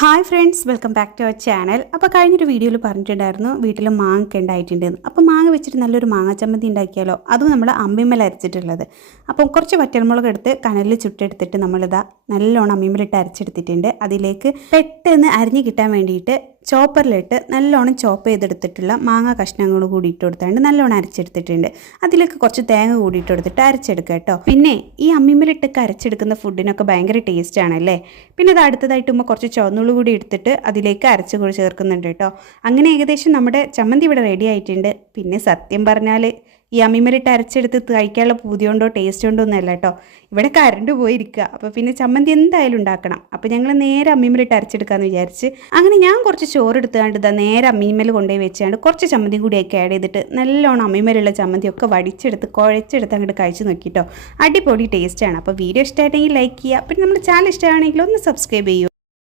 Hi friends, welcome back to our channel. അപ്പോൾ കഴിഞ്ഞൊരു വീഡിയോയിൽ പറഞ്ഞിട്ടുണ്ടായിരുന്നു വീട്ടിൽ മാങ്ങ ഒക്കെ ഉണ്ടായിട്ടുണ്ടെന്ന്. അപ്പോൾ മാങ്ങ വെച്ചിട്ട് നല്ലൊരു മാങ്ങ ചമ്മന്തി ഉണ്ടാക്കിയാലോ, അതും നമ്മൾ അമ്മിമ്മൽ അരച്ചിട്ടുള്ളത്. അപ്പം കുറച്ച് വറ്റൽമുളക് എടുത്ത് കനലിൽ ചുട്ടെടുത്തിട്ട് നമ്മളിതാ നല്ലോണം അമ്മിമ്മലിട്ട് അരച്ചെടുത്തിട്ടുണ്ട്. അതിലേക്ക് പെട്ടെന്ന് അരിഞ്ഞ് കിട്ടാൻ വേണ്ടിയിട്ട് ചോപ്പറിലിട്ട് നല്ലോണം ചോപ്പ് ചെയ്തെടുത്തിട്ടുള്ള മാങ്ങ കഷ്ണങ്ങൾ കൂടി ഇട്ട് കൊടുത്താണ്ട് നല്ലോണം അരച്ചെടുത്തിട്ടുണ്ട്. അതിലേക്ക് കുറച്ച് തേങ്ങ കൂടി ഇട്ട് കൊടുത്തിട്ട് അരച്ചെടുക്കുക കേട്ടോ. പിന്നെ ഈ അമ്മിമ്മലിട്ടൊക്കെ അരച്ചെടുക്കുന്ന ഫുഡിനൊക്കെ ഭയങ്കര ടേസ്റ്റ് ആണല്ലേ. പിന്നെ ഇത് അടുത്തതായിട്ടുമ്പോൾ കുറച്ച് ചുവന്നുള്ളി കൂടി എടുത്തിട്ട് അതിലേക്ക് അരച്ച് കൂടി ചേർക്കുന്നുണ്ട് കേട്ടോ. അങ്ങനെ ഏകദേശം നമ്മുടെ ചമ്മന്തി ഇവിടെ റെഡി ആയിട്ടുണ്ട്. പിന്നെ സത്യം പറഞ്ഞാൽ ഈ അമ്മിമ്മലിട്ട് അരച്ചെടുത്ത് കഴിക്കാനുള്ള പൂതി കൊണ്ടോ ടേസ്റ്റ് കൊണ്ടോ ഒന്നുമല്ല കേട്ടോ. ഇവിടെ കറണ്ട് പോയിരിക്കുക. അപ്പോൾ പിന്നെ ചമ്മന്തി എന്തായാലും ഉണ്ടാക്കണം. അപ്പോൾ ഞങ്ങൾ നേരെ അമ്മിമ്മലിട്ട് അരച്ചെടുക്കാമെന്ന് വിചാരിച്ച് അങ്ങനെ ഞാൻ കുറച്ച് ചോറ് എടുത്തുകൊണ്ട് ഇതാ നേരെ അമ്മിമ്മൽ കൊണ്ടുപോയി വെച്ചാണ്ട് കുറച്ച് ചമ്മന്തി കൂടിയൊക്കെ ആഡ് ചെയ്തിട്ട് നല്ലോണം അമ്മിമ്മലുള്ള ചമ്മന്തിയൊക്കെ വടിച്ചെടുത്ത് കുഴച്ചെടുത്ത് അങ്ങോട്ട് കഴിച്ച് നോക്കിട്ടോ. അടിപൊളി ടേസ്റ്റാണ്. അപ്പോൾ വീഡിയോ ഇഷ്ടമായിട്ടെങ്കിൽ ലൈക്ക് ചെയ്യുക. പിന്നെ നമ്മുടെ ചാനൽ ഇഷ്ടമാണെങ്കിൽ ഒന്ന് സബ്സ്ക്രൈബ് ചെയ്യൂ.